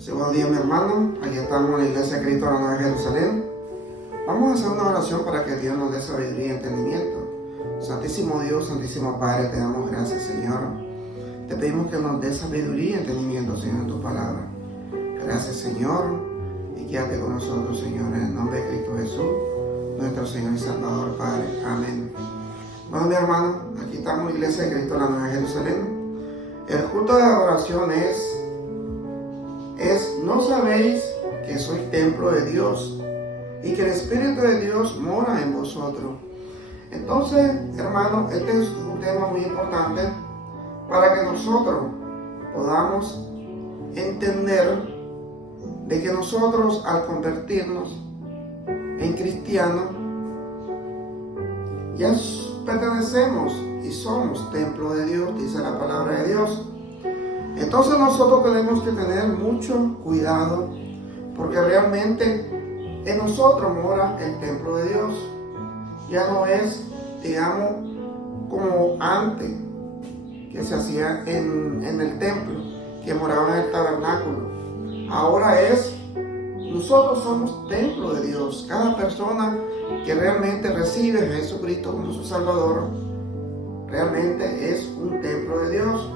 Sí, buenos días, mi hermano. Aquí estamos en la iglesia de Cristo de la Nueva Jerusalén. Vamos a hacer una oración para que Dios nos dé sabiduría y entendimiento. Santísimo Dios, Santísimo Padre, te damos gracias, Señor. Te pedimos que nos dé sabiduría y entendimiento, Señor, en tu palabra. Gracias, Señor, y quédate con nosotros, Señor, en el nombre de Cristo Jesús, nuestro Señor y Salvador, Padre. Amén. Bueno, mi hermano, aquí estamos en la iglesia de Cristo de la Nueva Jerusalén. El culto de adoración es ¿no sabéis que sois templo de Dios y que el Espíritu de Dios mora en vosotros? Entonces, hermano, este es un tema muy importante para que nosotros podamos entender de que nosotros, al convertirnos en cristianos, ya pertenecemos y somos templo de Dios, dice la palabra de Dios. Entonces nosotros tenemos que tener mucho cuidado, porque realmente en nosotros mora el templo de Dios. Ya no es, digamos, como antes que se hacía en el templo, que moraba en el tabernáculo. Ahora nosotros somos templo de Dios. Cada persona que realmente recibe a Jesucristo como su Salvador, realmente es un templo de Dios.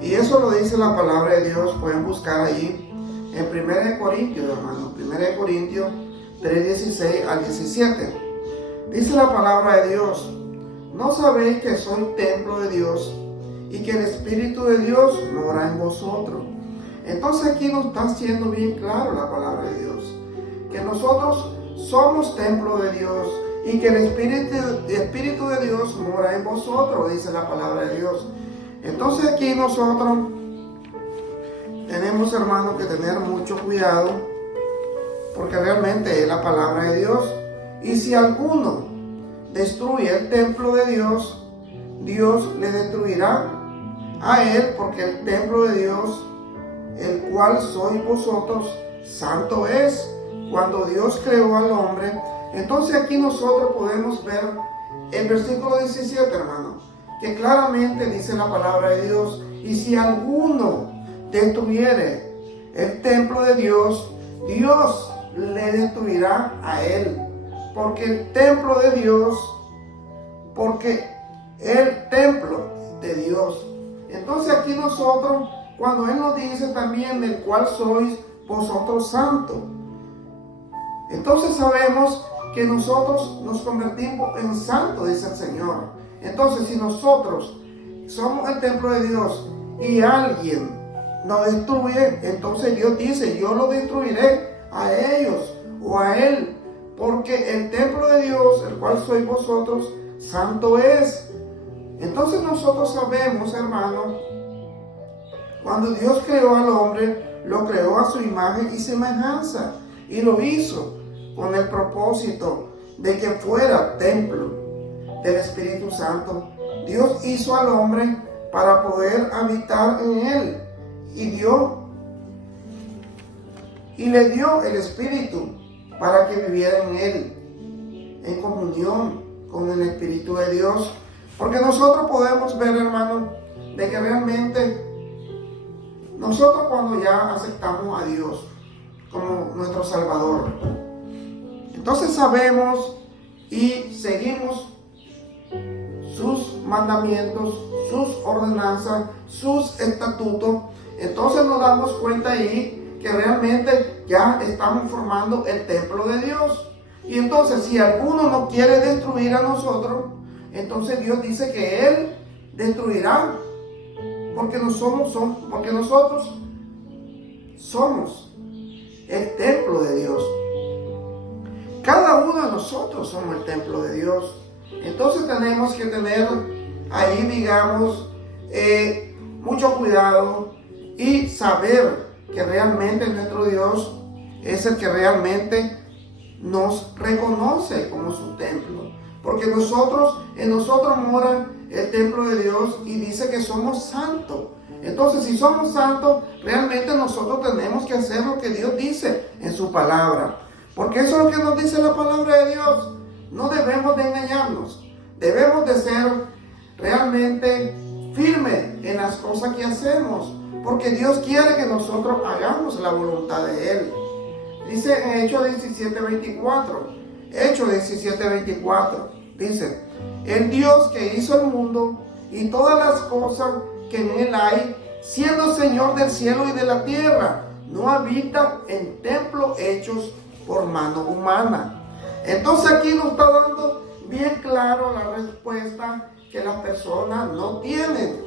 Y eso lo dice la palabra de Dios. Pueden buscar ahí en 1 Corintios, hermano. 1 Corintios 3:16 al 17. Dice la palabra de Dios: ¿no sabéis que soy templo de Dios y que el Espíritu de Dios mora en vosotros? Entonces aquí nos está haciendo bien claro la palabra de Dios, que nosotros somos templo de Dios y que el Espíritu de Dios mora en vosotros, dice la palabra de Dios. Entonces aquí nosotros tenemos, hermanos, que tener mucho cuidado, porque realmente es la palabra de Dios. Y si alguno destruye el templo de Dios, Dios le destruirá a él, porque el templo de Dios, el cual sois vosotros, santo es. Cuando Dios creó al hombre, entonces aquí nosotros podemos ver el versículo 17, hermano, que claramente dice la palabra de Dios: y si alguno destruyere el templo de Dios, Dios le destruirá a él, porque el templo de Dios, Entonces aquí nosotros, cuando Él nos dice también del cual sois vosotros santos, entonces sabemos que nosotros nos convertimos en santos, dice el Señor. Entonces, si nosotros somos el templo de Dios y alguien nos destruye, entonces Dios dice: yo lo destruiré a ellos o a él, porque el templo de Dios, el cual sois vosotros, santo es. Entonces nosotros sabemos, hermano, cuando Dios creó al hombre, lo creó a su imagen y semejanza, y lo hizo con el propósito de que fuera templo del Espíritu Santo. Dios hizo al hombre para poder habitar en él, y le dio el Espíritu para que viviera en él, en comunión con el Espíritu de Dios. Porque nosotros podemos ver, hermano, de que realmente nosotros, cuando ya aceptamos a Dios como nuestro Salvador, entonces sabemos y seguimos sus mandamientos, sus ordenanzas, sus estatutos. Entonces nos damos cuenta ahí que realmente ya estamos formando el templo de Dios. Y entonces, si alguno no quiere destruir a nosotros, entonces Dios dice que Él destruirá, porque nosotros somos el templo de Dios. Cada uno de nosotros somos el templo de Dios. Entonces tenemos que tener ahí, digamos, mucho cuidado y saber que realmente nuestro Dios es el que realmente nos reconoce como su templo. Porque en nosotros mora el templo de Dios, y dice que somos santos. Entonces, si somos santos, realmente nosotros tenemos que hacer lo que Dios dice en su palabra. Porque eso es lo que nos dice la palabra de Dios. No debemos de engañarnos. Debemos de ser realmente firmes en las cosas que hacemos, porque Dios quiere que nosotros hagamos hagamos la voluntad de Él. Dice en Hechos 17:24, Hechos 17:24, dice: el Dios que hizo el mundo y todas las cosas que en Él hay, siendo Señor del cielo y de la tierra, no habita en templos hechos por mano humana. Entonces aquí nos está dando bien claro la respuesta que las personas no tienen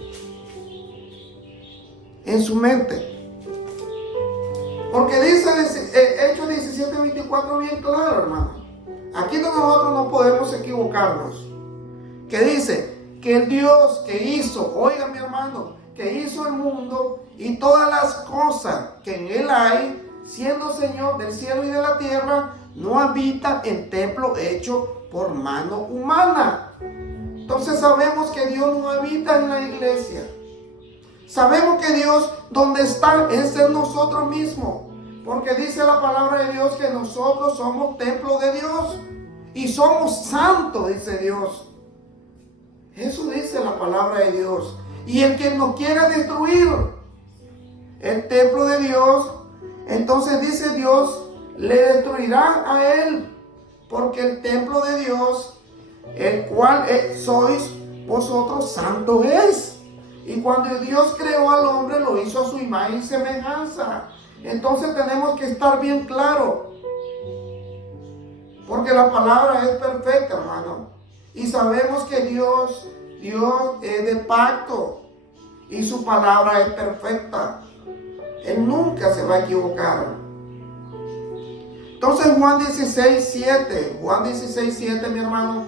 en su mente. Porque dice Hechos 17:24 bien claro, hermano. Aquí nosotros no podemos equivocarnos. Que dice que el Dios que hizo, oiga mi hermano, que hizo el mundo y todas las cosas que en Él hay, siendo Señor del cielo y de la tierra, no habita en templo hecho por mano humana. Entonces sabemos que Dios no habita en la iglesia. Sabemos que Dios, donde está, es en nosotros mismos. Porque dice la palabra de Dios que nosotros somos templo de Dios. Y somos santos, dice Dios. Eso dice la palabra de Dios. Y el que nos quiera destruir el templo de Dios, entonces dice Dios, le destruirá a él. Porque el templo de Dios, el cual sois vosotros, santo es. Y cuando Dios creó al hombre, lo hizo a su imagen y semejanza. Entonces tenemos que estar bien claros. Porque la palabra es perfecta, hermano. Y sabemos que Dios es de pacto. Y su palabra es perfecta. Él nunca se va a equivocar. Entonces Juan 16:7, mi hermano,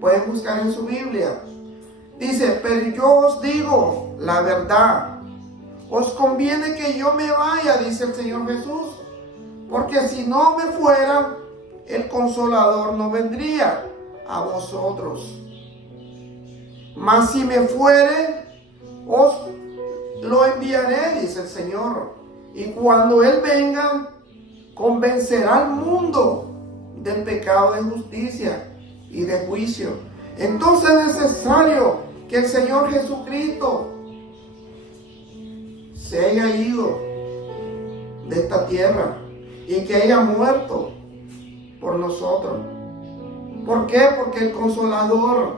pueden buscar en su Biblia. Dice: pero yo os digo la verdad, os conviene que yo me vaya, dice el Señor Jesús, porque si no me fuera, el Consolador no vendría a vosotros. Mas si me fuere, os lo enviaré, dice el Señor. Y cuando Él venga, convencerá al mundo del pecado, de justicia y de juicio. Entonces es necesario que el Señor Jesucristo se haya ido de esta tierra y que haya muerto por nosotros. ¿Por qué? Porque el Consolador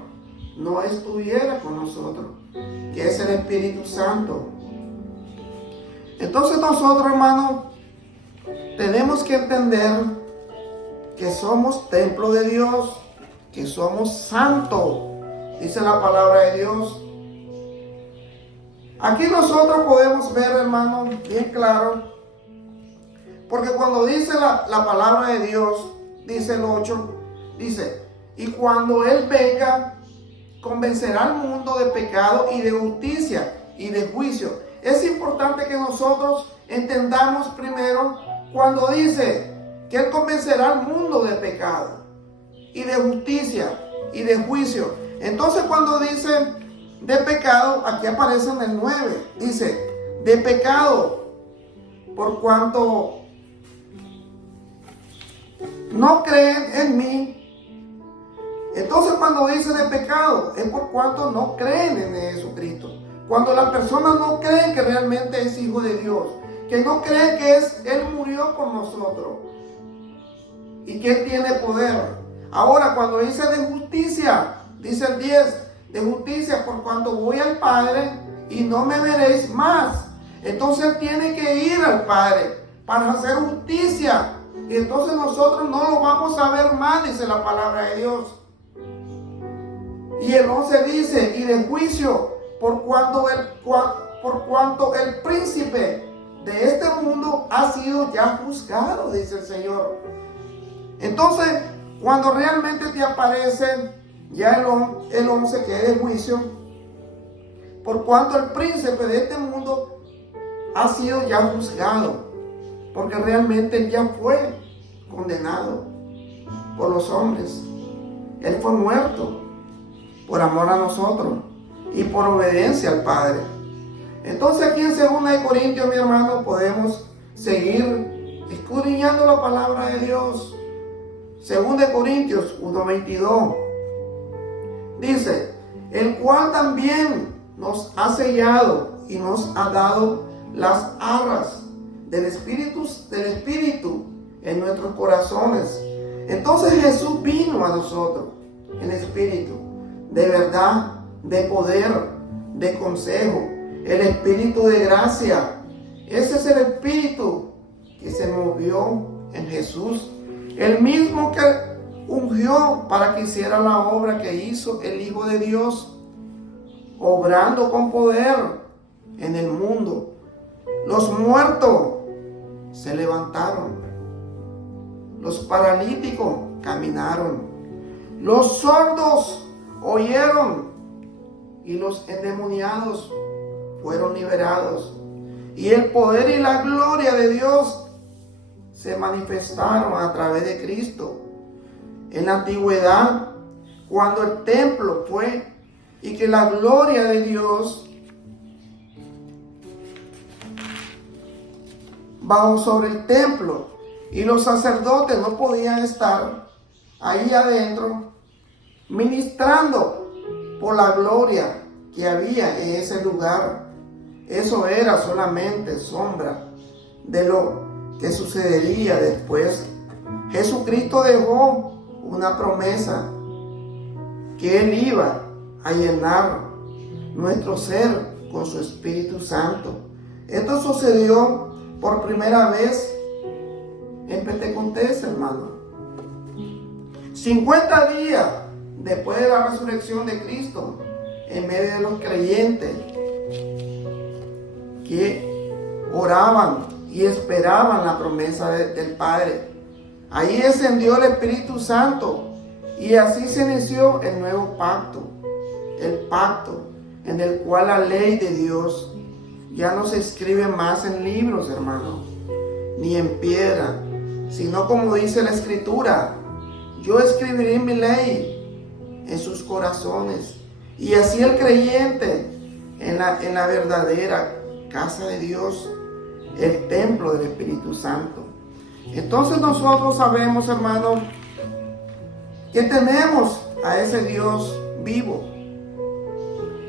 no estuviera con nosotros, que es el Espíritu Santo. Entonces nosotros, hermanos, tenemos que entender que somos templo de Dios, que somos santos, dice la palabra de Dios. Aquí nosotros podemos ver, hermano, bien claro, porque cuando dice la palabra de Dios, dice el 8, dice: y cuando Él venga, convencerá al mundo de pecado y de justicia y de juicio. Es importante que nosotros entendamos primero cuando dice que Él convencerá al mundo de pecado y de justicia y de juicio. Entonces cuando dice de pecado, aquí aparece en el 9, dice: de pecado, por cuanto no creen en mí. Entonces cuando dice de pecado, es por cuanto no creen en Jesucristo. Cuando las personas no creen que realmente es hijo de Dios, que no creen que Él murió por nosotros y que Él tiene poder. Ahora cuando dice de justicia, dice el 10, de justicia, por cuanto voy al Padre y no me veréis más. Entonces Él tiene que ir al Padre para hacer justicia. Y entonces nosotros no lo vamos a ver más, dice la palabra de Dios. Y el 11 dice: y de juicio, por cuanto el príncipe de este mundo ha sido ya juzgado, dice el Señor. Entonces, cuando realmente te aparece ya el 11, que es de juicio, por cuanto el príncipe de este mundo ha sido ya juzgado, porque realmente Él ya fue condenado por los hombres. Él fue muerto por amor a nosotros y por obediencia al Padre. Entonces aquí en 2 Corintios, mi hermano, podemos seguir escudriñando la palabra de Dios. 2 Corintios 1:22 dice: el cual también nos ha sellado y nos ha dado las arras del Espíritu en nuestros corazones. Entonces Jesús vino a nosotros en Espíritu, de verdad, de poder, de consejo, el Espíritu de gracia. Ese es el Espíritu que se movió en Jesús, el mismo que ungió para que hiciera la obra que hizo el Hijo de Dios, obrando con poder en el mundo. Los muertos se levantaron, los paralíticos caminaron, los sordos oyeron y los endemoniados fueron liberados. Y el poder y la gloria de Dios se manifestaron a través de Cristo. En la antigüedad, cuando el templo fue y que la gloria de Dios bajó sobre el templo y los sacerdotes no podían estar ahí adentro ministrando por la gloria que había en ese lugar. Eso era solamente sombra de lo que sucedería después. Jesucristo dejó una promesa que Él iba a llenar nuestro ser con su Espíritu Santo. Esto sucedió por primera vez en Pentecostés, hermano. 50 días después de la resurrección de Cristo, en medio de los creyentes que oraban y esperaban la promesa del Padre. Ahí descendió el Espíritu Santo y así se inició el nuevo pacto, el pacto en el cual la ley de Dios ya no se escribe más en libros, hermano, ni en piedra, sino como dice la Escritura: yo escribiré mi ley en sus corazones. Y así el creyente en la verdadera casa de Dios, el templo del Espíritu Santo. Entonces nosotros sabemos, hermano, que tenemos a ese Dios vivo.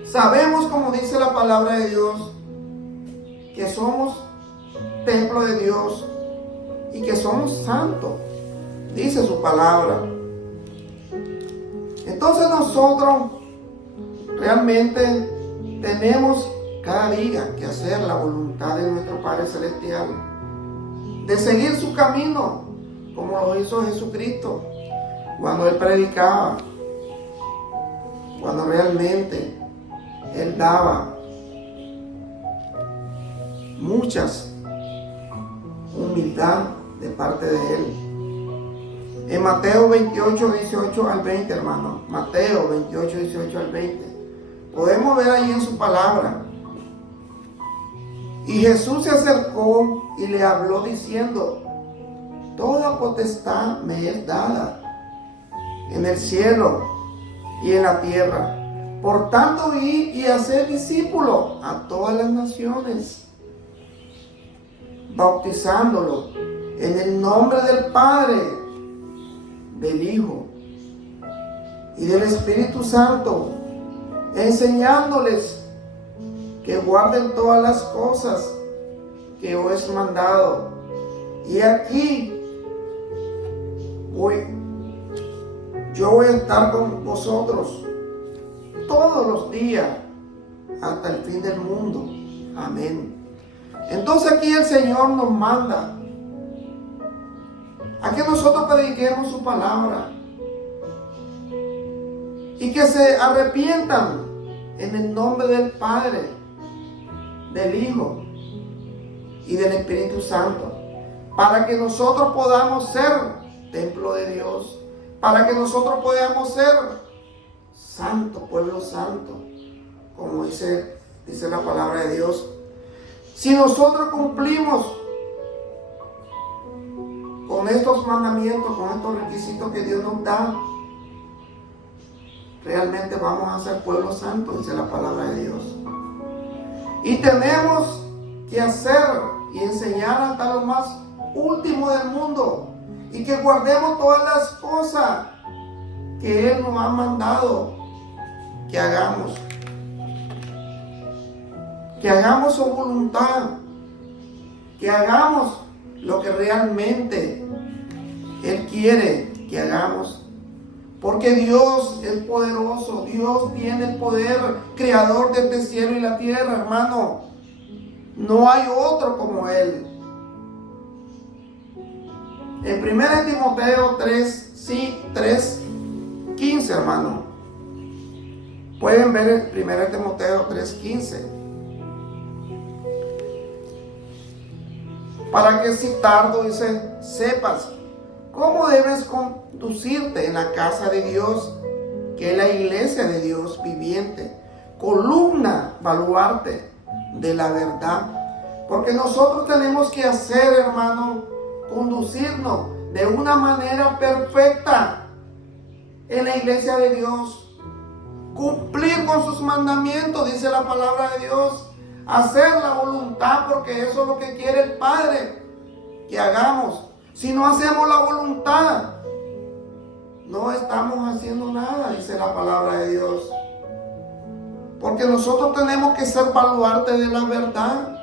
Sabemos, como dice la palabra de Dios, que somos templo de Dios y que somos santos, dice su palabra. Entonces nosotros realmente tenemos cada día que hacer la voluntad de nuestro Padre Celestial, de seguir su camino como lo hizo Jesucristo cuando Él predicaba, cuando realmente Él daba muchas humildad de parte de Él. En Mateo 28, 18 al 20, hermano, Mateo 28, 18 al 20, podemos ver ahí en su palabra: y Jesús se acercó y le habló diciendo: toda potestad me es dada en el cielo y en la tierra. Por tanto, id y haced discípulos a todas las naciones, bautizándolos en el nombre del Padre, del Hijo y del Espíritu Santo, enseñándoles que guarden todas las cosas que os he mandado. Y aquí yo voy a estar con vosotros todos los días hasta el fin del mundo. Amén. Entonces aquí el Señor nos manda a que nosotros prediquemos su palabra y que se arrepientan en el nombre del Padre, del Hijo y del Espíritu Santo, para que nosotros podamos ser templo de Dios, para que nosotros podamos ser santo, pueblo santo, como dice la palabra de Dios. Si nosotros cumplimos con estos mandamientos, con estos requisitos que Dios nos da, realmente vamos a ser pueblo santo, dice la palabra de Dios. Y tenemos que hacer y enseñar hasta lo más último del mundo, y que guardemos todas las cosas que Él nos ha mandado que hagamos. Que hagamos su voluntad, que hagamos lo que realmente Él quiere que hagamos. Porque Dios es poderoso, Dios tiene el poder, creador de este cielo y la tierra, hermano. No hay otro como Él. En 1 Timoteo 3:15, hermano. Pueden ver en 1 Timoteo 3:15. Para que si tardo, dice, sepas cómo debes conducirte en la casa de Dios, que es la iglesia de Dios viviente, columna, baluarte de la verdad. Porque nosotros tenemos que hacer, hermano, conducirnos de una manera perfecta en la iglesia de Dios. Cumplir con sus mandamientos, dice la palabra de Dios. Hacer la voluntad, porque eso es lo que quiere el Padre que hagamos. Si no hacemos la voluntad, no estamos haciendo nada, dice la palabra de Dios. Porque nosotros tenemos que ser baluarte de la verdad.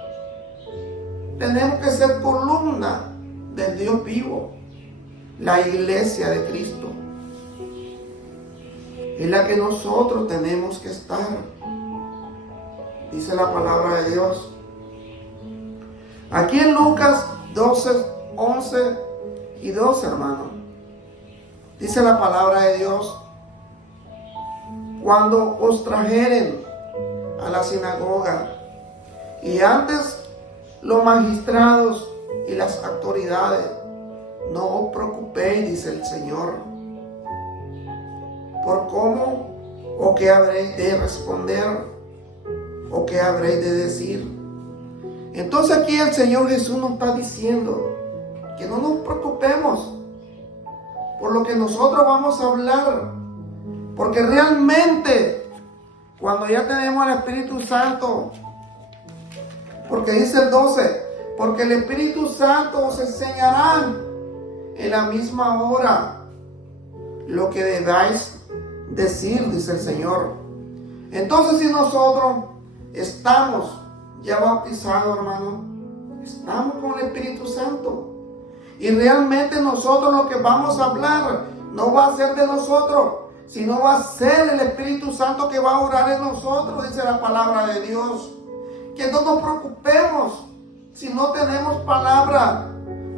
Tenemos que ser columna del Dios vivo, la iglesia de Cristo. Es la que nosotros tenemos que estar. Dice la palabra de Dios. Aquí en Lucas 12, 11 y 12, hermano. Dice la palabra de Dios. Cuando os trajeren a la sinagoga y antes los magistrados y las autoridades, no os preocupéis, dice el Señor, por cómo o qué habréis de responder o qué habréis de decir. Entonces aquí el Señor Jesús nos está diciendo que no nos preocupemos por lo que nosotros vamos a hablar, porque realmente cuando ya tenemos al Espíritu Santo, porque dice el 12, porque el Espíritu Santo os enseñará en la misma hora lo que debáis decir, dice el Señor. Entonces, si nosotros estamos ya bautizados, hermano, estamos con el Espíritu Santo, y realmente nosotros lo que vamos a hablar no va a ser de nosotros, sino va a ser el Espíritu Santo que va a orar en nosotros, dice la palabra de Dios. Que no nos preocupemos si no tenemos palabra,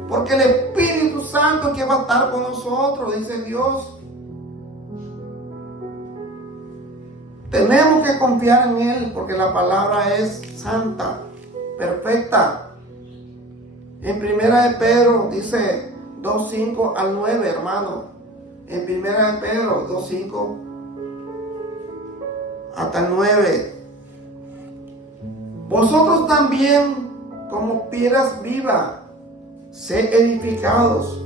porque el Espíritu Santo es que va a estar con nosotros, dice Dios. Tenemos que confiar en Él, porque la palabra es santa, perfecta. En 1 de Pedro dice 2:5 al 9, hermano. En 1 de Pedro 2:5 hasta el 9. Vosotros también, como piedras vivas, sed edificados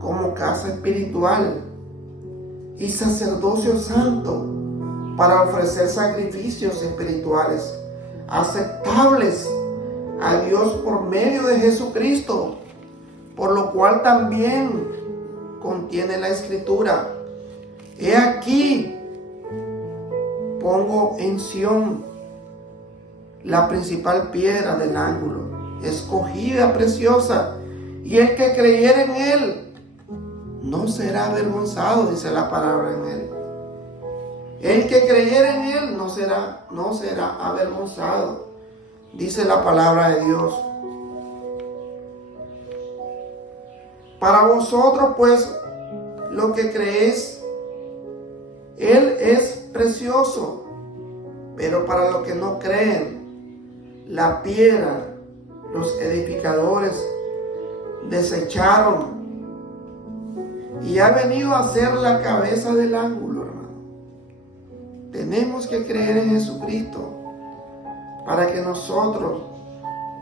como casa espiritual y sacerdocio santo, para ofrecer sacrificios espirituales aceptables a Dios por medio de Jesucristo, por lo cual también contiene la Escritura: he aquí, pongo en Sión la principal piedra del ángulo, escogida, preciosa, y el que creyere en Él no será avergonzado, dice la palabra en Él. El que creyere en Él no será avergonzado, dice la palabra de Dios. Para vosotros, pues, lo que creéis, Él es precioso, pero para los que no creen, la piedra, los edificadores desecharon, y ha venido a ser la cabeza del ángulo, hermano. Tenemos que creer en Jesucristo para que nosotros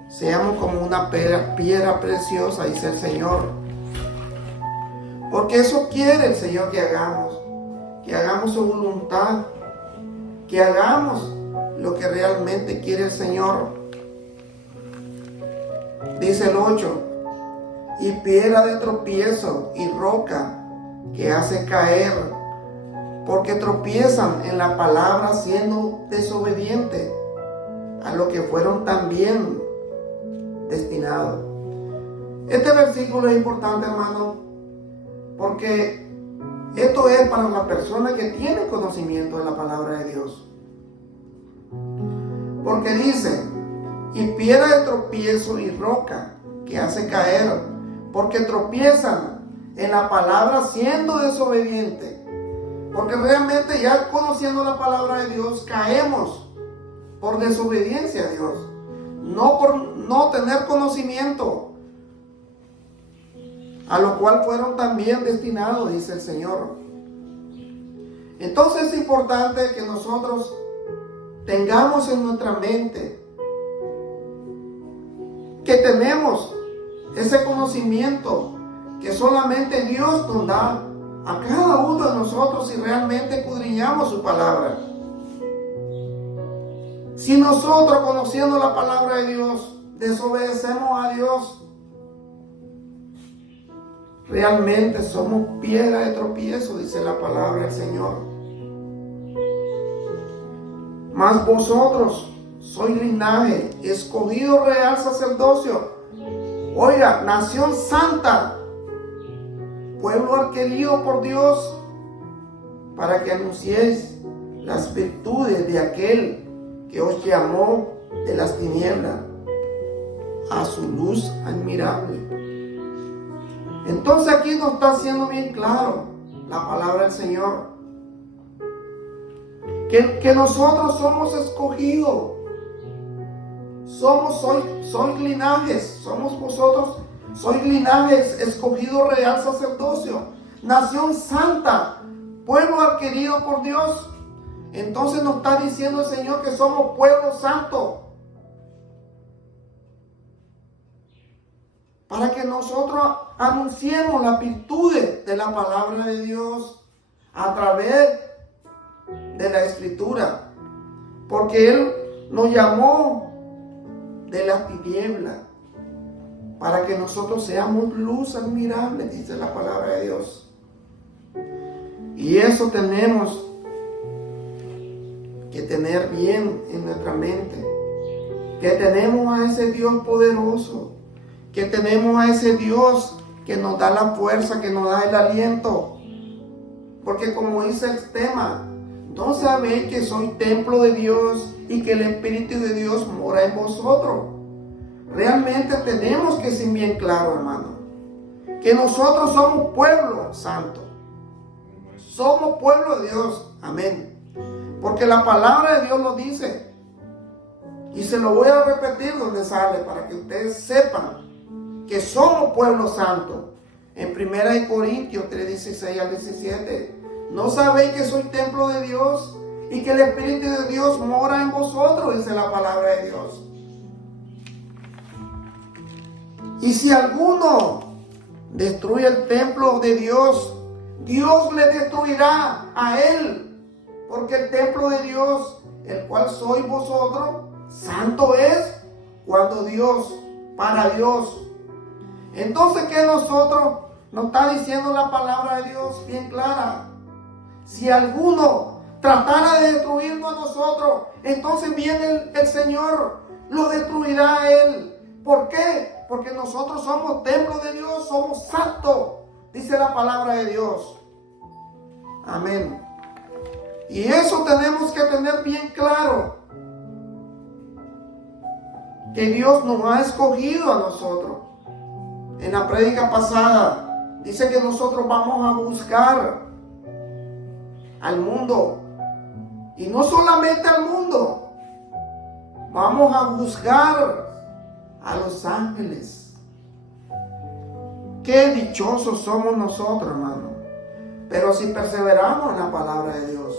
seamos como una piedra preciosa, dice el Señor. Porque eso quiere el Señor que hagamos su voluntad, que hagamos lo que realmente quiere el Señor. Dice el 8, y piedra de tropiezo y roca que hace caer, porque tropiezan en la palabra siendo desobedientes a lo que fueron también destinado. Este versículo es importante, hermano, porque esto es para la persona que tiene conocimiento de la palabra de Dios. Porque dice, y piedra de tropiezo y roca que hace caer, porque tropiezan en la palabra siendo desobedientes. Porque realmente ya conociendo la palabra de Dios caemos por desobediencia a Dios, no por no tener conocimiento, a lo cual fueron también destinados, dice el Señor. Entonces es importante que nosotros tengamos en nuestra mente que tenemos ese conocimiento que solamente Dios nos da a cada uno de nosotros si realmente escudriñamos su palabra. Si nosotros, conociendo la palabra de Dios, desobedecemos a Dios, realmente somos piedra de tropiezo, dice la palabra del Señor. Mas vosotros sois linaje, escogido real sacerdocio, oiga, nación santa, pueblo adquirido por Dios, para que anunciéis las virtudes de aquel que os llamó de las tinieblas a su luz admirable. Entonces aquí nos está haciendo bien claro la palabra del Señor, que nosotros somos escogidos, sois linajes, somos vosotros, sois linajes, escogido real sacerdocio, nación santa, pueblo adquirido por Dios. Entonces nos está diciendo el Señor que somos pueblo santo, para que nosotros anunciemos las virtudes de la palabra de Dios a través de la Escritura, porque Él nos llamó de la tiniebla para que nosotros seamos luz admirable, dice la palabra de Dios. Y eso tenemos que tener bien en nuestra mente, que tenemos a ese Dios poderoso, que tenemos a ese Dios que nos da la fuerza, que nos da el aliento. Porque como dice el tema, ¿no sabéis que soy templo de Dios y que el Espíritu de Dios mora en vosotros? Realmente tenemos que ser bien claro, hermano, que nosotros somos pueblo santo, somos pueblo de Dios, amén. Porque la palabra de Dios lo dice, y se lo voy a repetir donde sale para que ustedes sepan que somos pueblo santo. En 1 Corintios 3, 16 al 17, ¿no sabéis que soy templo de Dios y que el Espíritu de Dios mora en vosotros? Dice la palabra de Dios. Y si alguno destruye el templo de Dios, Dios le destruirá a él. Porque el templo de Dios, el cual sois vosotros, santo es cuando Dios, para Dios. Entonces, ¿qué nosotros nos está diciendo la palabra de Dios bien clara? Si alguno tratara de destruirnos a nosotros, entonces viene el Señor, lo destruirá a él. ¿Por qué? Porque nosotros somos templo de Dios, somos santos, dice la palabra de Dios. Amén. Y eso tenemos que tener bien claro, que Dios nos ha escogido a nosotros. En la prédica pasada dice que nosotros vamos a buscar al mundo, y no solamente al mundo, vamos a buscar a los ángeles. Qué dichosos somos nosotros, hermano, pero si perseveramos en la palabra de Dios.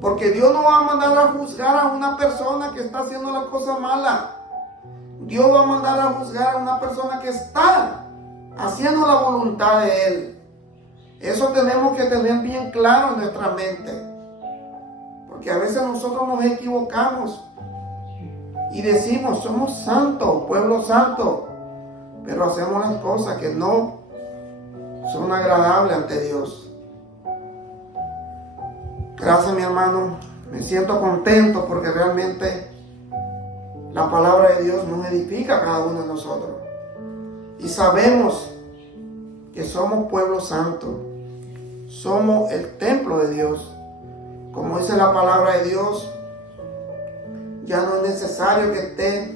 Porque Dios no va a mandar a juzgar a una persona que está haciendo la cosa mala. Dios va a mandar a juzgar a una persona que está haciendo la voluntad de Él. Eso tenemos que tener bien claro en nuestra mente. Porque a veces nosotros nos equivocamos y decimos, somos santos, pueblo santo, pero hacemos las cosas que no son agradables ante Dios. Gracias, mi hermano. Me siento contento porque realmente la palabra de Dios nos edifica a cada uno de nosotros. Y sabemos que somos pueblo santo. Somos el templo de Dios. Como dice la palabra de Dios, ya no es necesario que esté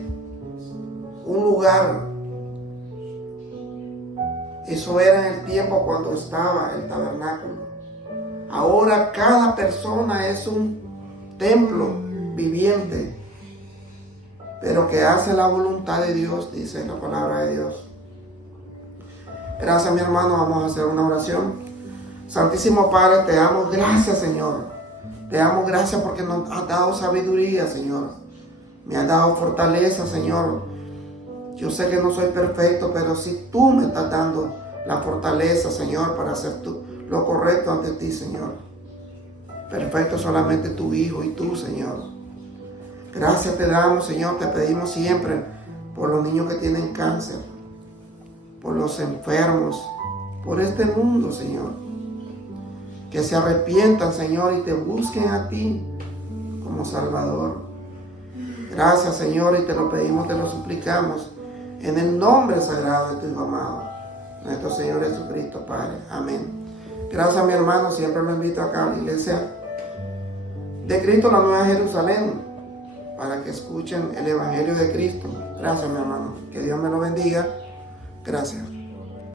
un lugar. Eso era en el tiempo cuando estaba el tabernáculo. Ahora cada persona es un templo viviente, pero que hace la voluntad de Dios, dice la palabra de Dios. Gracias, mi hermano. Vamos a hacer una oración. Santísimo Padre, te damos gracias, Señor. Te damos gracias porque nos has dado sabiduría, Señor. Me has dado fortaleza, Señor. Yo sé que no soy perfecto, pero si tú me estás dando la fortaleza, Señor, para hacer lo correcto ante ti, Señor. Perfecto solamente tu Hijo y tú, Señor. Gracias te damos, Señor. Te pedimos siempre por los niños que tienen cáncer, por los enfermos, por este mundo, Señor. Que se arrepientan, Señor, y te busquen a ti como Salvador. Gracias, Señor, y te lo pedimos, te lo suplicamos en el nombre sagrado de tu Hijo amado, nuestro Señor Jesucristo, Padre. Amén. Gracias, mi hermano. Siempre me invito acá a la iglesia de Cristo, la Nueva Jerusalén, para que escuchen el Evangelio de Cristo. Gracias, mi hermano. Que Dios me lo bendiga. Gracias.